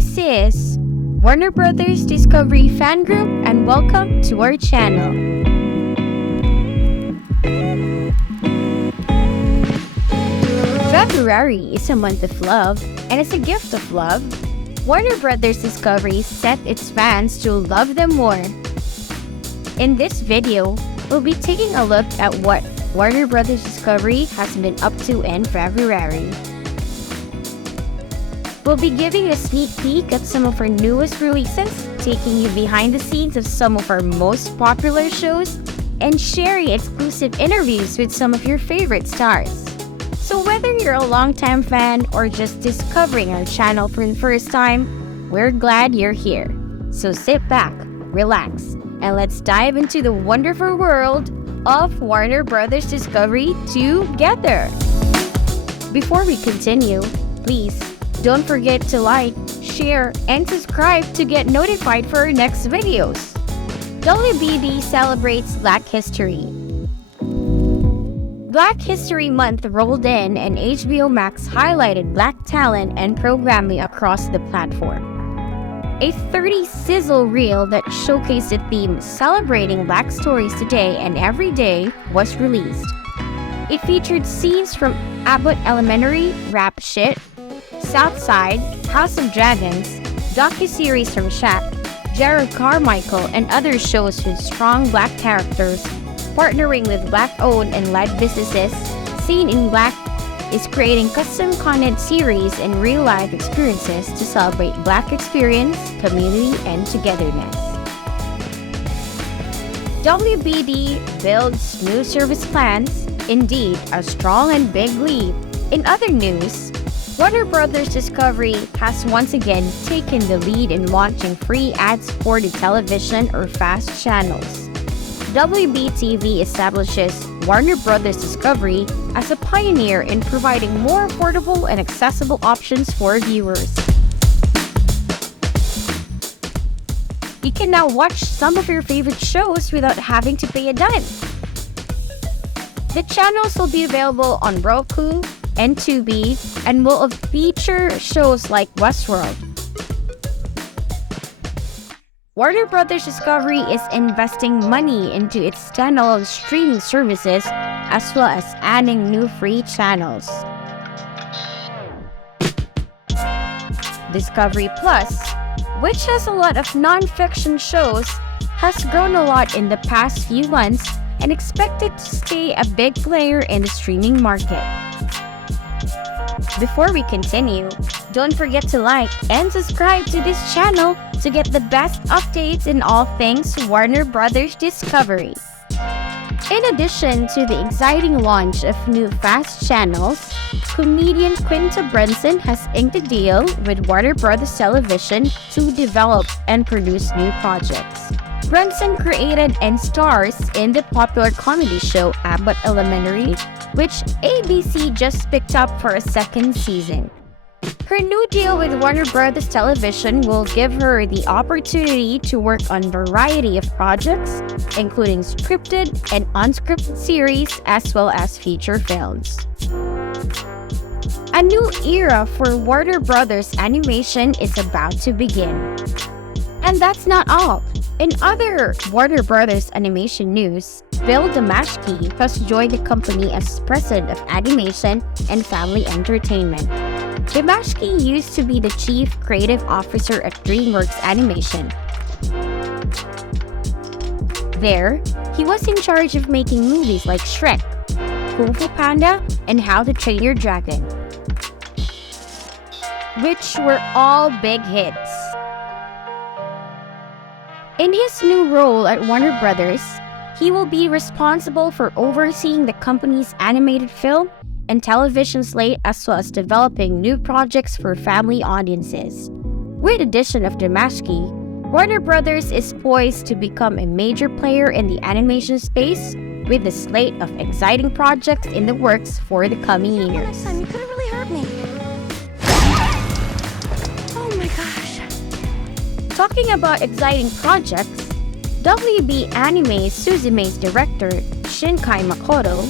This is Warner Brothers Discovery Fan Group and welcome to our channel. February is a month of love, and as a gift of love, Warner Brothers Discovery set its fans to love them more. In this video, we'll be taking a look at what Warner Brothers Discovery has been up to in February. We'll be giving a sneak peek at some of our newest releases, taking you behind the scenes of some of our most popular shows, and sharing exclusive interviews with some of your favorite stars. So whether you're a longtime fan or just discovering our channel for the first time, we're glad you're here. So sit back, relax, and let's dive into the wonderful world of Warner Brothers Discovery together. Before we continue, please don't forget to like, share, and subscribe to get notified for our next videos. WBD celebrates Black History. Black History Month rolled in and HBO Max highlighted Black talent and programming across the platform. A 30 sizzle reel that showcased the theme celebrating Black stories today and every day was released. It featured scenes from Abbott Elementary, Rap Shit, Southside, House of Dragons, docuseries from Shaq, Jared Carmichael, and other shows with strong Black characters, partnering with Black-owned and led businesses. Seen in Black is creating custom content series and real-life experiences to celebrate Black experience, community, and togetherness. WBD builds new service plans, indeed a strong and big leap. In other news, Warner Brothers Discovery has once again taken the lead in launching free ad-supported television or FAST channels. WBTV establishes Warner Brothers Discovery as a pioneer in providing more affordable and accessible options for viewers. You can now watch some of your favorite shows without having to pay a dime. The channels will be available on Roku and Tubi and will feature shows like Westworld. Warner Brothers Discovery is investing money into its standalone streaming services as well as adding new free channels. Discovery Plus, which has a lot of non-fiction shows, has grown a lot in the past few months and expected to stay a big player in the streaming market. Before we continue, don't forget to like and subscribe to this channel to get the best updates in all things Warner Brothers Discovery. In addition to the exciting launch of new FAST channels, comedian Quinta Brunson has inked a deal with Warner Brothers Television to develop and produce new projects. Brunson created and stars in the popular comedy show Abbott Elementary, which ABC just picked up for a second season. Her new deal with Warner Brothers Television will give her the opportunity to work on a variety of projects, including scripted and unscripted series as well as feature films. A new era for Warner Brothers Animation is about to begin. And that's not all. In other Warner Brothers Animation news, Bill Damashki has joined the company as President of Animation and Family Entertainment. Damashki used to be the Chief Creative Officer at DreamWorks Animation. There, he was in charge of making movies like Shrek, Kung Fu Panda, and How to Train Your Dragon, which were all big hits. In his new role at Warner Brothers, he will be responsible for overseeing the company's animated film and television slate as well as developing new projects for family audiences. With the addition of Damashki, Warner Brothers is poised to become a major player in the animation space with a slate of exciting projects in the works for the coming years. Next time, you could have really hurt me. Oh my gosh. Talking about exciting projects, WB Anime Suzume's director, Shinkai Makoto,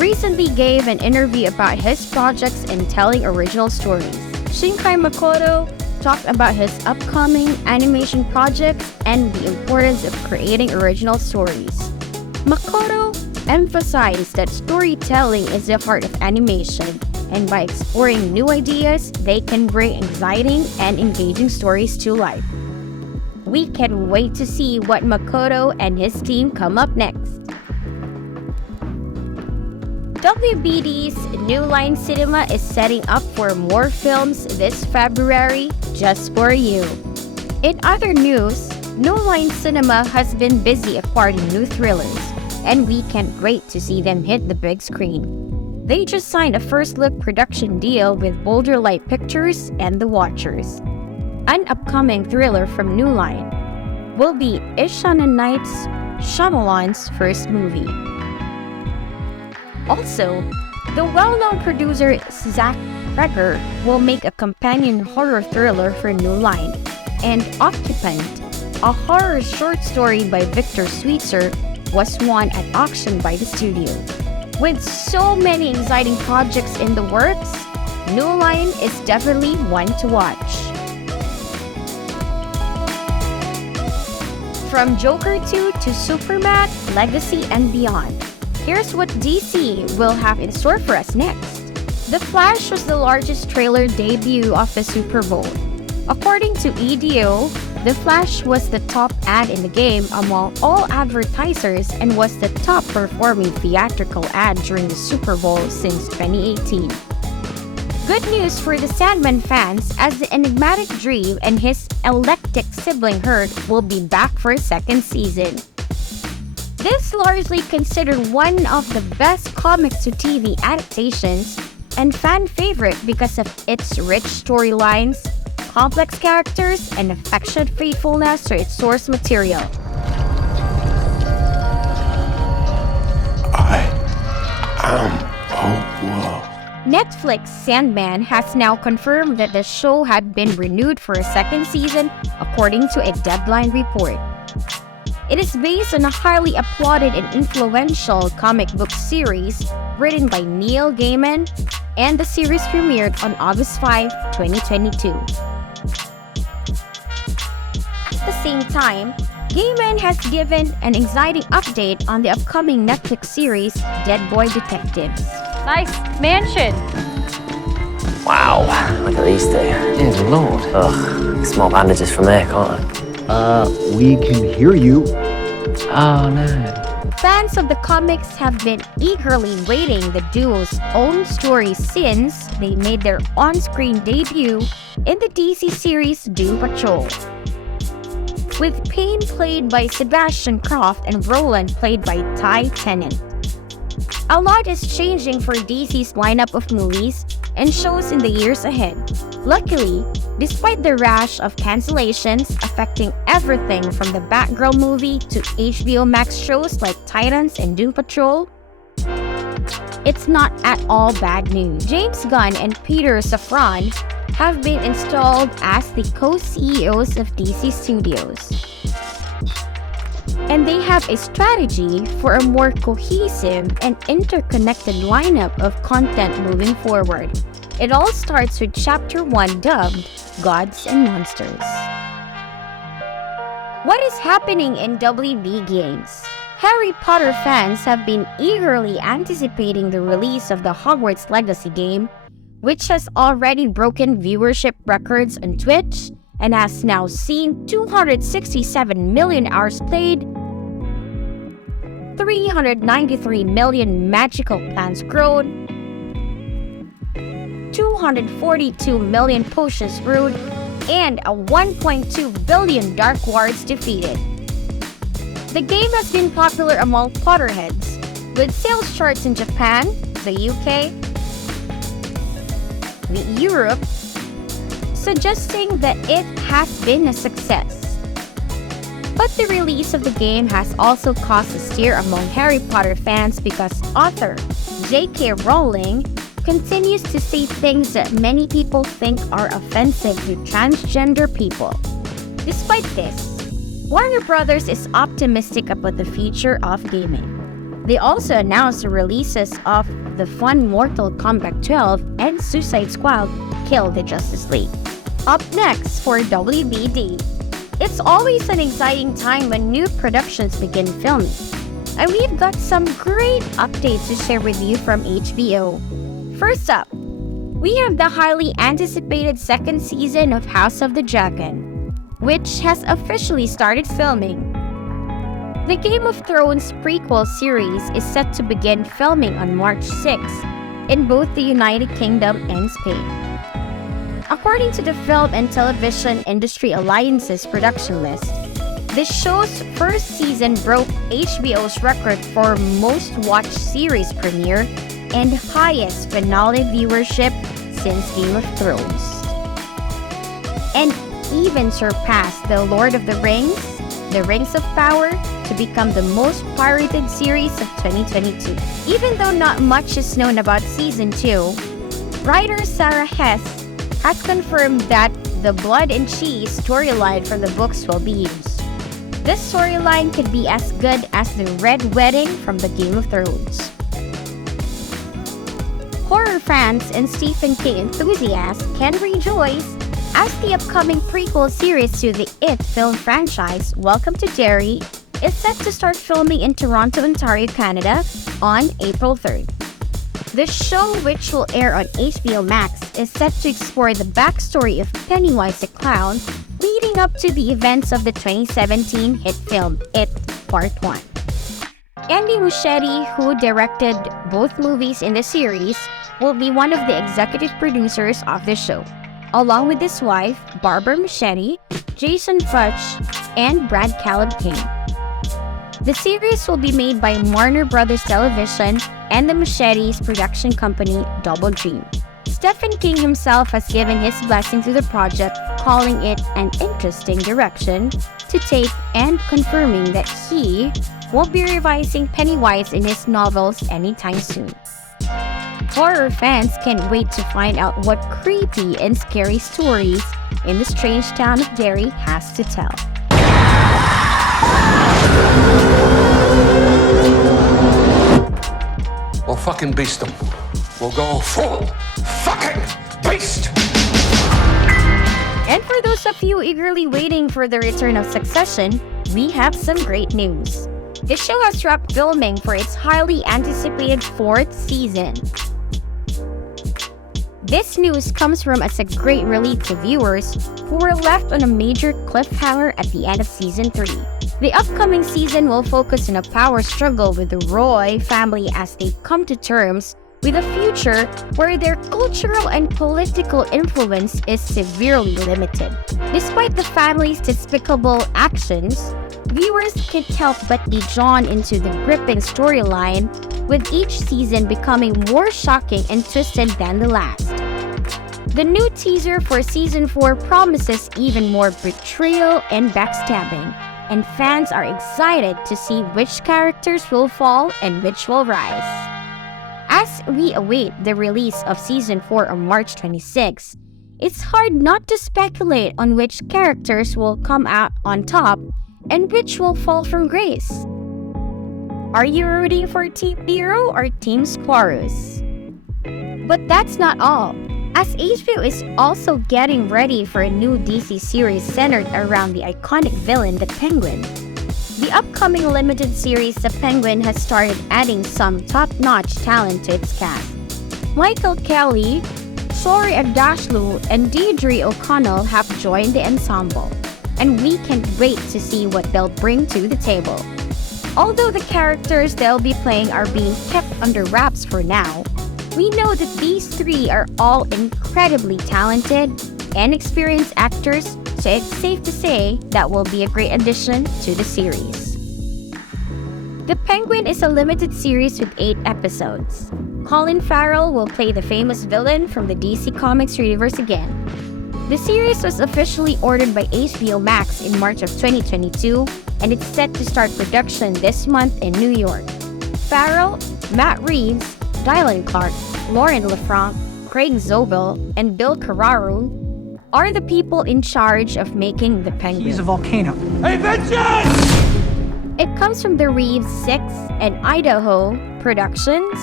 recently gave an interview about his projects in telling original stories. Shinkai Makoto talked about his upcoming animation projects and the importance of creating original stories. Makoto emphasized that storytelling is the heart of animation, and by exploring new ideas, they can bring exciting and engaging stories to life. We can't wait to see what Makoto and his team come up next. WBD's New Line Cinema is setting up for more films this February just for you. In other news, New Line Cinema has been busy acquiring new thrillers, and we can't wait to see them hit the big screen. They just signed a first-look production deal with Boulder Light Pictures and The Watchers. An upcoming thriller from New Line will be Ishana Nights Shyamalan's first movie. Also, the well-known producer Zach Kreger will make a companion horror thriller for New Line, and Occupant, a horror short story by Victor Sweetser, was won at auction by the studio. With so many exciting projects in the works, New Line is definitely one to watch. From Joker 2 to Superman, Legacy and beyond, here's what DC will have in store for us next. The Flash was the largest trailer debut of the Super Bowl. According to EDO, The Flash was the top ad in the game among all advertisers and was the top performing theatrical ad during the Super Bowl since 2018. Good news for the Sandman fans, as the enigmatic Dream and his electric sibling Herd will be back for a second season. This largely considered one of the best comics to TV adaptations and fan favorite because of its rich storylines, complex characters, and affectionate faithfulness to its source material. I am Whoa. Netflix Sandman has now confirmed that the show had been renewed for a second season, according to a Deadline report. It is based on a highly applauded and influential comic book series written by Neil Gaiman, and the series premiered on August 5, 2022. At the same time, Gaiman has given an exciting update on the upcoming Netflix series Dead Boy Detectives. Nice mansion. Wow, look at these two. Dear Lord. Ugh, small bandages from there, can't I? We can hear you. Oh no. Fans of the comics have been eagerly waiting the duo's own story since they made their on-screen debut in the DC series Doom Patrol. With Payne played by Sebastian Croft and Roland played by Ty Tennant. A lot is changing for DC's lineup of movies and shows in the years ahead. Luckily, despite the rash of cancellations affecting everything from the Batgirl movie to HBO Max shows like Titans and Doom Patrol, it's not at all bad news. James Gunn and Peter Safran have been installed as the co-CEOs of DC Studios. And they have a strategy for a more cohesive and interconnected lineup of content moving forward. It all starts with Chapter 1 dubbed Gods and Monsters. What is happening in WB games? Harry Potter fans have been eagerly anticipating the release of the Hogwarts Legacy game, which has already broken viewership records on Twitch and has now seen 267 million hours played, 393 million magical plants grown, 242 million potions brewed, and a 1.2 billion dark wards defeated. The game has been popular among Potterheads, with sales charts in Japan, the UK, Europe, suggesting that it has been a success. But the release of the game has also caused a stir among Harry Potter fans because author J.K. Rowling continues to say things that many people think are offensive to transgender people. Despite this, Warner Brothers is optimistic about the future of gaming. They also announced the releases of the fun Mortal Kombat 12 and Suicide Squad Kill the Justice League. Up next for WBD. It's always an exciting time when new productions begin filming. And we've got some great updates to share with you from HBO. First up, we have the highly anticipated second season of House of the Dragon, which has officially started filming. The Game of Thrones prequel series is set to begin filming on March 6 in both the United Kingdom and Spain. According to the Film and Television Industry Alliance's production list, the show's first season broke HBO's record for most watched series premiere and highest finale viewership since Game of Thrones, and even surpassed The Lord of the Rings, The Rings of Power, to become the most pirated series of 2022. Even though not much is known about Season 2, writer Sarah Hess has confirmed that the Blood and Cheese storyline from the books will be used. This storyline could be as good as the Red Wedding from the Game of Thrones. Horror fans and Stephen King enthusiasts can rejoice as the upcoming prequel series to the It film franchise, Welcome to Derry, is set to start filming in Toronto, Ontario, Canada on April 3rd. The show, which will air on HBO Max, is set to explore the backstory of Pennywise the Clown leading up to the events of the 2017 hit film It Part 1. Andy Muschietti, who directed both movies in the series, will be one of the executive producers of the show, along with his wife, Barbara Muschietti, Jason Futch, and Brad Caleb King. The series will be made by Warner Brothers Television and the Muschietti's production company, Double Dream. Stephen King himself has given his blessing to the project, calling it an interesting direction to take and confirming that he won't be revising Pennywise in his novels anytime soon. Horror fans can't wait to find out what creepy and scary stories in the strange town of Derry has to tell. We'll fucking beast them. We'll go full fucking beast! And for those of you eagerly waiting for the return of Succession, we have some great news. The show has wrapped filming for its highly anticipated fourth season. This news comes from as a great relief to viewers who were left on a major cliffhanger at the end of Season 3. The upcoming season will focus on a power struggle with the Roy family as they come to terms with a future where their cultural and political influence is severely limited. Despite the family's despicable actions, viewers can't help but be drawn into the gripping storyline, with each season becoming more shocking and twisted than the last. The new teaser for Season 4 promises even more betrayal and backstabbing, and fans are excited to see which characters will fall and which will rise. As we await the release of Season 4 on March 26, it's hard not to speculate on which characters will come out on top and which will fall from grace. Are you rooting for Team Nero or Team Squarus? But that's not all, as HBO is also getting ready for a new DC series centered around the iconic villain, the Penguin. The upcoming limited series, The Penguin, has started adding some top-notch talent to its cast. Michael Kelly, Sori Agdashlu, and Deirdre O'Connell have joined the ensemble, and we can't wait to see what they'll bring to the table. Although the characters they'll be playing are being kept under wraps for now, we know that these three are all incredibly talented and experienced actors, so it's safe to say that will be a great addition to the series. The Penguin is a limited series with 8 episodes. Colin Farrell will play the famous villain from the DC Comics universe again. The series was officially ordered by HBO Max in March of 2022, and it's set to start production this month in New York. Farrell, Matt Reeves, Dylan Clark, Lauren LeFranc, Craig Zobel, and Bill Carraro are the people in charge of making The Penguin. He's a volcano. Hey, bitches! It comes from the Reeves 6 and Idaho Productions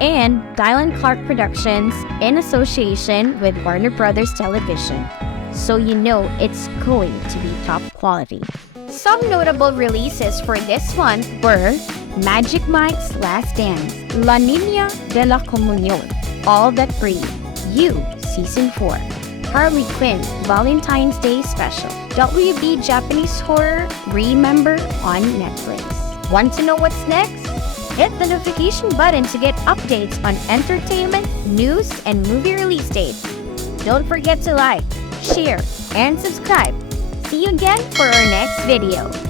and Dylan Clark Productions in association with Warner Brothers Television. so you know it's going to be top quality. Some notable releases for this month were Magic Mike's Last Dance, La Niña de la Comunión, All That Breathe, You Season 4, Harley Quinn Valentine's Day Special, WB Japanese Horror Remember on Netflix. Want to know what's next? Hit the notification button to get updates on entertainment, news, and movie release dates. Don't forget to like, share, and subscribe. See you again for our next video.